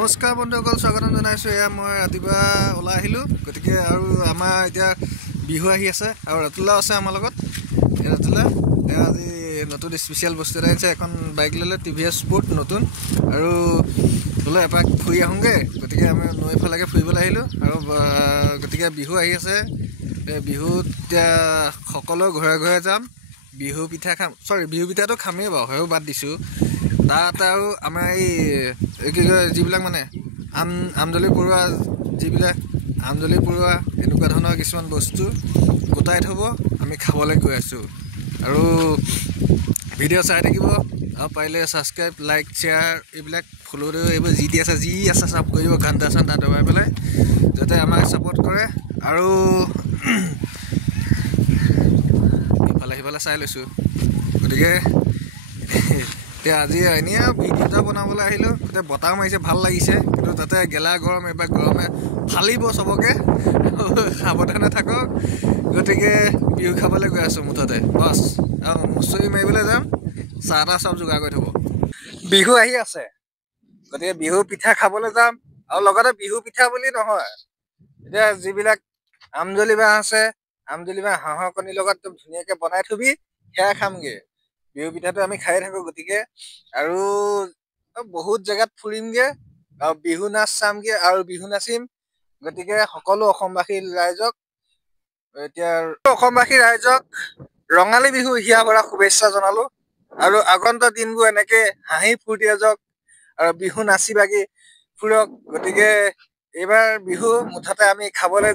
নমস্কাৰ বন্ধুসকল, স্বাগতম জনাইছোঁ। এয়া মই ৰাতিপুৱা ওলাই আহিলোঁ, গতিকে আৰু আমাৰ এতিয়া বিহু আহি আছে আৰু ৰাতুলা আছে আমাৰ লগত। এই ৰাতুলা তেওঁ আজি নতুন স্পেচিয়েল বস্তু এটা আনিছে, এখন বাইক ল'লে TVS স্পৰ্ট নতুন, আৰু বোলে এপাক ফুৰি আহোঁগৈ। গতিকে আমি নৈফালেকে ফুৰিবলৈ আহিলোঁ আৰু গতিকে বিহু আহি আছে। বিহুত এতিয়া সকলো ঘৰে ঘৰে যাম, বিহু পিঠা খাম। বিহু পিঠাটো খামেই বাৰু, সেইও বাদ দিছোঁ। তাত আৰু আমাৰ এই কি কয় যিবিলাক মানে আমজলি পৰুৱা, যিবিলাক আমজলি পৰুৱা এনেকুৱা ধৰণৰ কিছুমান বস্তু গোটাই থ'ব, আমি খাবলৈ গৈ আছোঁ। আৰু ভিডিঅ' চাই থাকিব, আৰু পাৰিলে ছাবস্ক্ৰাইব, লাইক, শ্বেয়াৰ, এইবিলাক ফ'ল' এইবোৰ যি আছে চাব কৰি দিব, ঘণ্টা চাণ্টা দবাই পেলাই, যাতে আমাক ছাপোৰ্ট কৰে। আৰু ইফালে সিফালে চাই লৈছোঁ, গতিকে এতিয়া আজি এনেই আৰু ভিডিঅ' এটা বনাবলৈ আহিলোঁ। তাতে বতাহ মাৰিছে, ভাল লাগিছে, কিন্তু তাতে গেলা গৰম, এইবাৰ গৰমে ফালিব চবকে। সাৱধানে থাকক। গতিকে বিহু খাবলৈ গৈ আছোঁ মুঠতে, বছ। আৰু মুচৰি মাৰিবলৈ যাম, চাহ তাহ চব যোগাৰ কৰি থ'ব। বিহু আহি আছে, গতিকে বিহু পিঠা খাবলৈ যাম। আৰু লগতে বিহু পিঠা বুলি নহয়, এতিয়া যিবিলাক আমজলি বাঁহ আছে, আমজলি বাঁহ হাঁহৰ কণীৰ লগত ধুনীয়াকৈ বনাই থবি, সেয়া খামগৈ। বিহু পিঠাটো আমি খায়ে থাকোঁ, গতিকে আৰু বহুত জেগাত ফুৰিমগৈ আৰু বিহু নাচ চামগৈ আৰু বিহু নাচিম। গতিকে সকলো অসমবাসী ৰাইজক ৰঙালী বিহু হিয়া ভৰা শুভেচ্ছা জনালোঁ। আৰু আগন্তুক দিনবোৰ এনেকৈ হাঁহি ফূৰ্তিৰে যাওক আৰু বিহু নাচি বাগি ফুৰক। গতিকে এইবাৰ বিহু মুঠতে আমি খাবলৈ